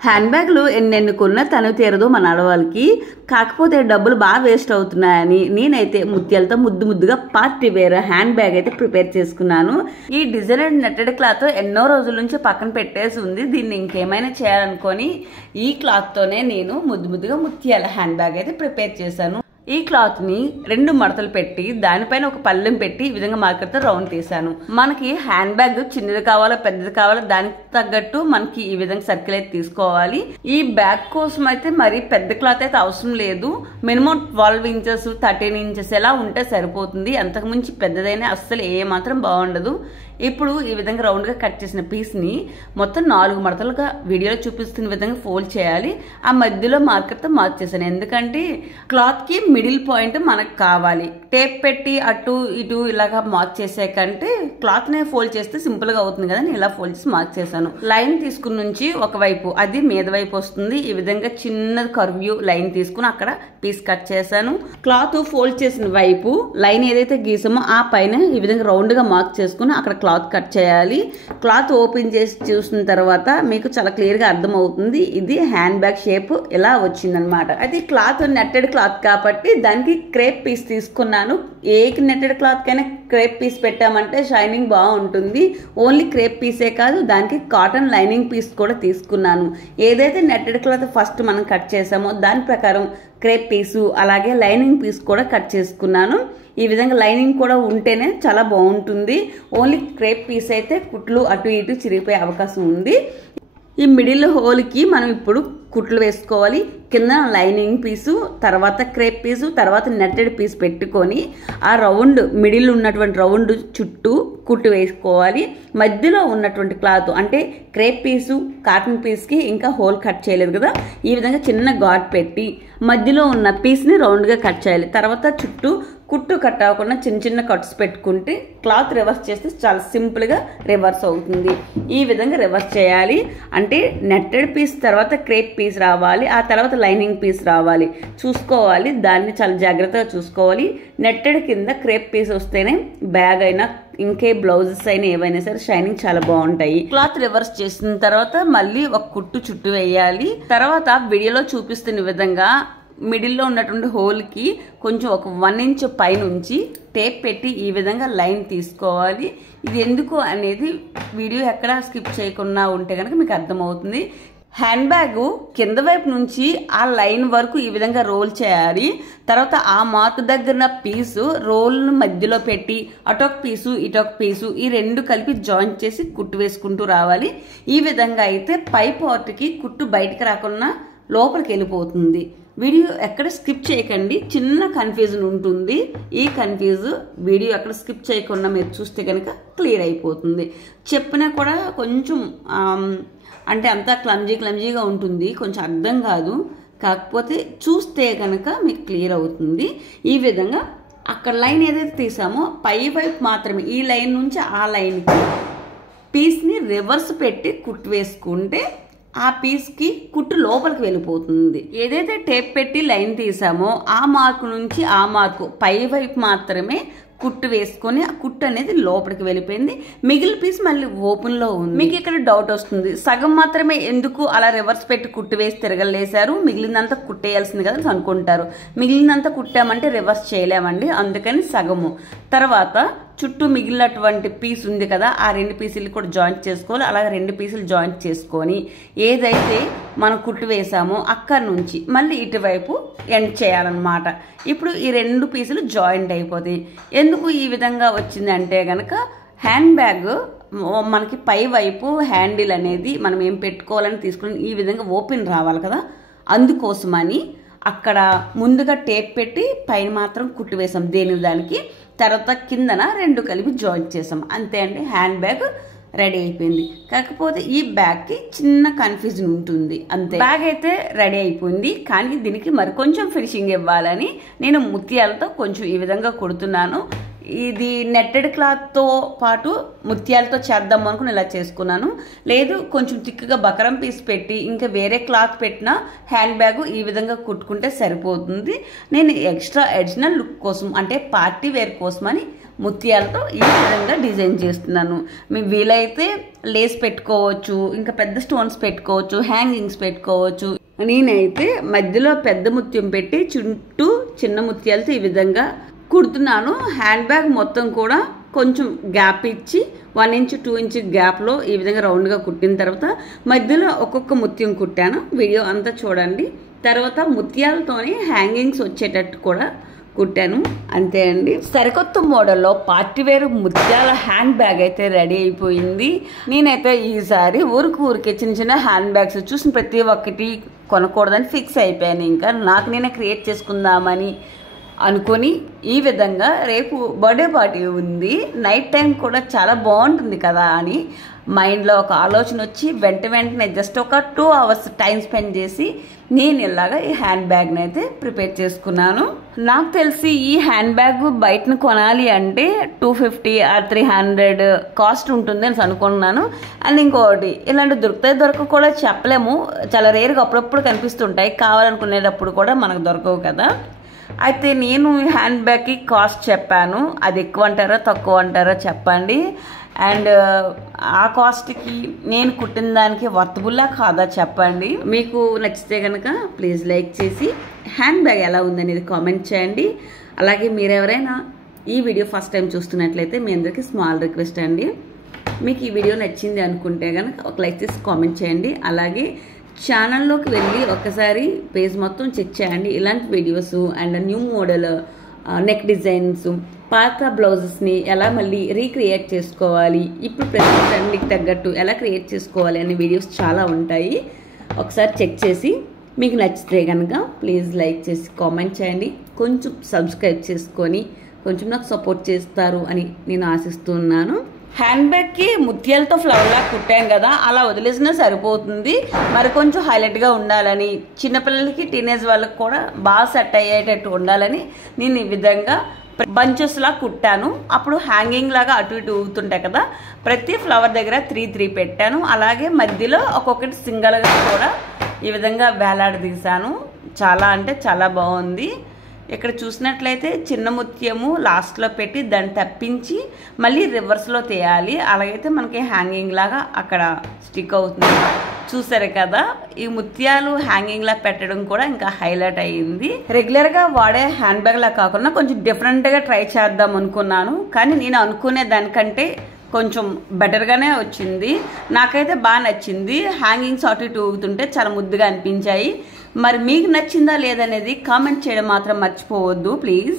Hand బ్యాగ్లు ఎన్నెన్ని కొన్నా తను తీరదు మన ఆడవాళ్ళకి. కాకపోతే డబ్బులు బాగా వేస్ట్ అవుతున్నాయని నేనైతే ముత్యాలతో ముద్దుగా పార్టీ వేర్ హ్యాండ్ బ్యాగ్ అయితే ప్రిపేర్ చేసుకున్నాను. ఈ డిజైనర్ నెట్టెడ్ క్లాత్ ఎన్నో రోజుల నుంచి పక్కన పెట్టేసి ఉంది. దీన్ని ఇంకేమైనా చేయాలనుకొని ఈ క్లాత్తోనే నేను ముద్దుగా ముత్యాల హ్యాండ్ బ్యాగ్ అయితే ప్రిపేర్ చేశాను. ఈ క్లాత్ ని 2 మడతలు పెట్టి దానిపైన ఒక పళ్ళెం పెట్టి ఈ విధంగా మార్కర్తో రౌండ్ తీసాను. మనకి హ్యాండ్ బ్యాగ్ చిన్నది కావాలో పెద్దది కావాలో దానికి తగ్గట్టు మనకి ఈ విధంగా సర్కిల్ అయితే తీసుకోవాలి. ఈ బ్యాగ్ కోసం అయితే మరి పెద్ద క్లాత్ అయితే అవసరం లేదు. మినిమం 12 ఇంచెస్ 13 ఇంచెస్ ఎలా ఉంటే సరిపోతుంది. అంతకు మించి పెద్దదైనా అస్సలు ఏ మాత్రం బాగుండదు. ఇప్పుడు ఈ విధంగా రౌండ్ గా కట్ చేసిన పీస్ ని మొత్తం 4 మడతలుగా వీడియోలో చూపిస్తున్న విధంగా ఫోల్డ్ చేయాలి. ఆ మధ్యలో మార్కర్ తో మార్క్ చేశాను. ఎందుకంటే క్లాత్ కి మిడిల్ పాయింట్ మనకు కావాలి. టేప్ పెట్టి అటు ఇటు ఇలాగా మార్క్ చేసే కంటే క్లాత్ నే ఫోల్డ్ చేస్తే సింపుల్ గా అవుతుంది కదా, నేను ఇలా ఫోల్డ్ చేసి మార్క్ చేశాను. లైన్ తీసుకున్న నుంచి ఒకవైపు అది మీద వైపు వస్తుంది. ఈ విధంగా చిన్న కర్వ్యూ లైన్ తీసుకుని అక్కడ పీస్ కట్ చేశాను. క్లాత్ ఫోల్డ్ చేసిన వైపు లైన్ ఏదైతే గీసామో ఆ పైన ఈ విధంగా రౌండ్ గా మార్క్ చేసుకుని అక్కడ క్లాత్ కట్ చేయాలి. క్లాత్ ఓపెన్ చేసి చూసిన తర్వాత మీకు చాలా క్లియర్ గా అర్థం అవుతుంది. ఇది హ్యాండ్ బ్యాగ్ షేప్ ఇలా వచ్చిందనమాట. అది క్లాత్ నెట్టెడ్ క్లాత్ కాబట్టి దానికి క్రేప్ పీస్ తీసుకున్నాను. ఏ నెట్టెడ్ క్లాత్ కైనా క్రేప్ పీస్ పెట్టామంటే షైనింగ్ బాగుంటుంది. ఓన్లీ క్రేప్ పీసే కాదు, దానికి కాటన్ లైనింగ్ పీస్ కూడా తీసుకున్నాను. ఏదైతే నెట్టెడ్ క్లాత్ ఫస్ట్ మనం కట్ చేసామో దాని ప్రకారం క్రేప్ పీసు అలాగే లైనింగ్ పీస్ కూడా కట్ చేసుకున్నాను. ఈ విధంగా లైనింగ్ కూడా ఉంటేనే చాలా బాగుంటుంది. ఓన్లీ క్రేప్ పీస్ అయితే కుట్లు అటు ఇటు చిరిగిపోయే అవకాశం ఉంది. ఈ మిడిల్ హోల్కి మనం ఇప్పుడు కుట్లు వేసుకోవాలి. కింద లైనింగ్ పీసు, తర్వాత క్రేప్ పీసు, తర్వాత నెట్టెడ్ పీస్ పెట్టుకొని ఆ రౌండ్ మిడిల్ ఉన్నటువంటి రౌండ్ చుట్టూ కుట్టు వేసుకోవాలి. మధ్యలో ఉన్నటువంటి క్లాత్ అంటే క్రేప్ పీసు కాటన్ పీస్కి ఇంకా హోల్ కట్ చేయలేదు కదా, ఈ విధంగా చిన్న ఘాట్ పెట్టి మధ్యలో ఉన్న పీస్ని రౌండ్గా కట్ చేయాలి. తర్వాత చుట్టూ కుట్టు కట్ అవ్వకుండా చిన్న కట్స్ పెట్టుకుంటే క్లాత్ రివర్స్ చేస్తే చాలా సింపుల్గా రివర్స్ అవుతుంది. ఈ విధంగా రివర్స్ చేయాలి. అంటే నెట్టెడ్ పీస్ తర్వాత క్రేప్ పీస్ రావాలి, ఆ తర్వాత లైనింగ్ పీస్ రావాలి. చూసుకోవాలి, దాన్ని చాలా జాగ్రత్తగా చూసుకోవాలి. నెట్టెడ్ కింద క్రేప్ పీస్ వస్తేనే బ్యాగ్ అయినా ఇంకే బ్లౌజెస్ అయినా ఏవైనా సరే షైనింగ్ చాలా బాగుంటాయి. క్లాత్ రివర్స్ చేసిన తర్వాత మళ్ళీ ఒక కుట్టు చుట్టూ వేయాలి. తర్వాత వీడియోలో చూపిస్తున్న విధంగా మిడిల్లో ఉన్నటువంటి హోల్కి కొంచెం ఒక 1 ఇంచ్ పైనుంచి టేప్ పెట్టి ఈ విధంగా లైన్ తీసుకోవాలి. ఇది ఎందుకు అనేది వీడియో ఎక్కడ స్కిప్ చేయకుండా ఉంటే కనుక మీకు అర్థమవుతుంది. హ్యాండ్ బ్యాగ్ కింద వైపు నుంచి ఆ లైన్ వరకు ఈ విధంగా రోల్ చేయాలి. తర్వాత ఆ మార్క్ దగ్గర పీసు రోల్ను మధ్యలో పెట్టి అటొక పీసు ఇటొక పీసు ఈ 2 కలిపి జాయింట్ చేసి కుట్టు వేసుకుంటూ రావాలి. ఈ విధంగా అయితే పై పార్ట్కి కుట్టు బయటకు రాకుండా లోపలికి వెళ్ళిపోతుంది. వీడియో ఎక్కడ స్కిప్ చేయకండి, చిన్న కన్ఫ్యూజన్ ఉంటుంది. ఈ వీడియో ఎక్కడ స్కిప్ చేయకుండా మీరు చూస్తే కనుక క్లియర్ అయిపోతుంది. చెప్పినా కూడా కొంచెం అంటే అంతా క్లమ్జీగా ఉంటుంది, కొంచెం అర్థం కాదు. కాకపోతే చూస్తే కనుక మీకు క్లియర్ అవుతుంది. ఈ విధంగా అక్కడ లైన్ ఏదైతే తీసామో పై వైపు మాత్రమే ఈ లైన్ నుంచి ఆ లైన్కి పీస్ని రివర్స్ పెట్టి కుట్టు వేసుకుంటే ఆ పీస్కి కుట్టు లోపలికి వెళ్ళిపోతుంది. ఏదైతే టేప్ పెట్టి లైన్ తీసామో ఆ మార్కు నుంచి ఆ మార్కు పై వైపు మాత్రమే కుట్టు వేసుకొని ఆ కుట్టు అనేది లోపలికి వెళ్ళిపోయింది. మిగిలిన పీస్ మళ్ళీ ఓపెన్ లో ఉంది. మీకు ఇక్కడ డౌట్ వస్తుంది, సగం మాత్రమే ఎందుకు అలా రివర్స్ పెట్టి కుట్టు వేసి తిరగలేసారు, మిగిలినంతా కుట్టేయాల్సింది కదా అనుకుంటారు. మిగిలినంతా కుట్టామంటే రివర్స్ చేయలేమండి, అందుకని సగము. తర్వాత చుట్టూ మిగిలినటువంటి పీస్ ఉంది కదా, ఆ 2 పీసులు కూడా జాయింట్ చేసుకోవాలి. అలాగే 2 పీసులు జాయింట్ చేసుకొని ఏదైతే మనం కుట్టు వేసామో అక్కడి నుంచి మళ్ళీ ఇటువైపు ఎండ్ చేయాలన్నమాట. ఇప్పుడు ఈ 2 పీసులు జాయింట్ అయిపోతాయి. ఎందుకు ఈ విధంగా వచ్చిందంటే కనుక హ్యాండ్ బ్యాగ్ మనకి పై వైపు హ్యాండిల్ అనేది మనం ఏం పెట్టుకోవాలని తీసుకుని ఈ విధంగా ఓపెన్ రావాలి కదా, అందుకోసమని అక్కడ ముందుగా టేప్ పెట్టి పైన మాత్రం కుట్టు వేసాం దేని దానికి. తర్వాత కిందన 2 కలిపి జాయింట్ చేసాం. అంతే అండి, హ్యాండ్ బ్యాగ్ రెడీ అయిపోయింది. కాకపోతే ఈ బ్యాగ్కి చిన్న కన్ఫ్యూజన్ ఉంటుంది అంతే. బ్యాగ్ అయితే రెడీ అయిపోయింది, కానీ దీనికి మరి కొంచెం ఫినిషింగ్ ఇవ్వాలని నేను ముత్యాలతో కొంచెం ఈ విధంగా కుడుతున్నాను. ఇది నెట్టెడ్ క్లాత్తో పాటు ముత్యాలతో చేద్దాం అనుకుని ఇలా చేసుకున్నాను. లేదు కొంచెం తిక్కుగా బకరం పీస్ పెట్టి ఇంకా వేరే క్లాత్ పెట్టిన హ్యాండ్ బ్యాగ్ ఈ విధంగా కుట్టుకుంటే సరిపోతుంది. నేను ఎక్స్ట్రా అడిషనల్ లుక్ కోసం అంటే పార్టీ వేర్ కోసం అని ముత్యాలతో ఈ విధంగా డిజైన్ చేస్తున్నాను. మీకు వీలైతే లేస్ పెట్టుకోవచ్చు, ఇంకా పెద్ద స్టోన్స్ పెట్టుకోవచ్చు, హ్యాంగింగ్స్ పెట్టుకోవచ్చు. నేనైతే మధ్యలో పెద్ద ముత్యం పెట్టి చుట్టూ చిన్న ముత్యాలతో ఈ విధంగా కుడుతున్నాను. హ్యాండ్ బ్యాగ్ మొత్తం కూడా కొంచెం గ్యాప్ ఇచ్చి 1 ఇంచ్ 2 ఇంచ్ గ్యాప్లో ఈ విధంగా రౌండ్గా కుట్టిన తర్వాత మధ్యలో ఒక్కొక్క ముత్యం కుట్టాను. వీడియో అంతా చూడండి. తర్వాత ముత్యాలతోని హ్యాంగింగ్స్ వచ్చేటట్టు కూడా కుట్టాను. అంతే అండి. సరికొత్త మోడల్లో పార్టీవేర్ ముత్యాల హ్యాండ్ బ్యాగ్ అయితే రెడీ అయిపోయింది. నేనైతే ఈసారి ఊరికే చిన్న చిన్న హ్యాండ్ బ్యాగ్స్ చూసిన ప్రతి ఒక్కటి కొనకూడదని ఫిక్స్ అయిపోయాను. ఇంకా నాకు నేనే క్రియేట్ చేసుకుందామని అనుకొని ఈ విధంగా రేపు బర్త్డే పార్టీ ఉంది, నైట్ టైం కూడా చాలా బాగుంటుంది కదా అని మైండ్లో ఒక ఆలోచన వచ్చి వెంటనే జస్ట్ ఒక 2 అవర్స్ టైం స్పెండ్ చేసి నేను ఇలాగా ఈ హ్యాండ్ బ్యాగ్ని అయితే ప్రిపేర్ చేసుకున్నాను. నాకు తెలిసి ఈ హ్యాండ్ బ్యాగ్ బయటను కొనాలి అంటే 250 ఆర్ 300 కాస్ట్ ఉంటుంది అని అనుకున్నాను. అండ్ ఇంకోటి ఇలాంటి దొరక కూడా చెప్పలేము, చాలా రేరుగా అప్పుడప్పుడు కనిపిస్తుంటాయి, కావాలనుకునేటప్పుడు కూడా మనకు దొరకవు కదా. అయితే నేను హ్యాండ్ బ్యాగ్కి కాస్ట్ చెప్పాను, అది ఎక్కువ అంటారా తక్కువ అంటారా చెప్పండి. అండ్ ఆ కాస్ట్కి నేను కుట్టిన దానికి వర్తబుల్లా కాదా చెప్పండి. మీకు నచ్చితే కనుక ప్లీజ్ లైక్ చేసి హ్యాండ్ బ్యాగ్ ఎలా ఉందనేది కామెంట్ చేయండి. అలాగే మీరు ఎవరైనా ఈ వీడియో ఫస్ట్ టైం చూస్తున్నట్లయితే మీ అందరికీ స్మాల్ రిక్వెస్ట్ అండి, మీకు ఈ వీడియో నచ్చింది అనుకుంటే కనుక ఒక లైక్ చేసి కామెంట్ చేయండి. అలాగే ఛానల్లోకి వెళ్ళి ఒకసారి పేజ్ మొత్తం చెక్ చేయండి. ఇలాంటి videos and new model neck designs, పాత బ్లౌజెస్ని ఎలా మళ్ళీ రీక్రియేట్ చేసుకోవాలి, ఇప్పుడు ప్రతి ట్రెండ్కి తగ్గట్టు ఎలా క్రియేట్ చేసుకోవాలి అనే వీడియోస్ చాలా ఉంటాయి. ఒకసారి చెక్ చేసి మీకు నచ్చితే కనుక ప్లీజ్ లైక్ చేసి కామెంట్ చేయండి. కొంచెం సబ్స్క్రైబ్ చేసుకొని కొంచెం నాకు సపోర్ట్ చేస్తారు అని నేను ఆశిస్తున్నాను. హ్యాండ్ బ్యాగ్కి ముత్యాలతో ఫ్లవర్లా కుట్టాం కదా, అలా వదిలేసినా సరిపోతుంది. మరి కొంచెం హైలైట్గా ఉండాలని, చిన్నపిల్లలకి టీనేజ్ వాళ్ళకి కూడా బాగా సెట్ అయ్యేటట్టు ఉండాలని నేను ఈ విధంగా బంచెస్లా కుట్టాను. అప్పుడు హ్యాంగింగ్ లాగా అటు ఇటు ఊగుతుంటాయి కదా, ప్రతి ఫ్లవర్ దగ్గర 3 పెట్టాను. అలాగే మధ్యలో ఒక్కొక్కటి సింగల్గా కూడా ఈ విధంగా వేలాడదీశాను. చాలా అంటే చాలా బాగుంది. ఇక్కడ చూసినట్లయితే చిన్న ముత్యము లాస్ట్లో పెట్టి దాన్ని తప్పించి మళ్ళీ రివర్స్లో తీయాలి, అలాగైతే మనకి హ్యాంగింగ్ లాగా అక్కడ స్టిక్ అవుతుంది. చూసారు కదా, ఈ ముత్యాలు హ్యాంగింగ్ లా పెట్టడం కూడా ఇంకా హైలైట్ అయ్యింది. రెగ్యులర్గా వాడే హ్యాండ్ బ్యాగ్ లా కాకుండా కొంచెం డిఫరెంట్గా ట్రై చేద్దాం అనుకున్నాను, కానీ నేను అనుకునే దానికంటే కొంచెం బెటర్గానే వచ్చింది. నాకైతే బాగా నచ్చింది. హ్యాంగింగ్స్ అటు ఇటు ఊగుతుంటే చాలా ముద్దుగా అనిపించాయి. మరి మీకు నచ్చిందా లేదనేది కామెంట్ చేయడం మాత్రం మర్చిపోవద్దు ప్లీజ్.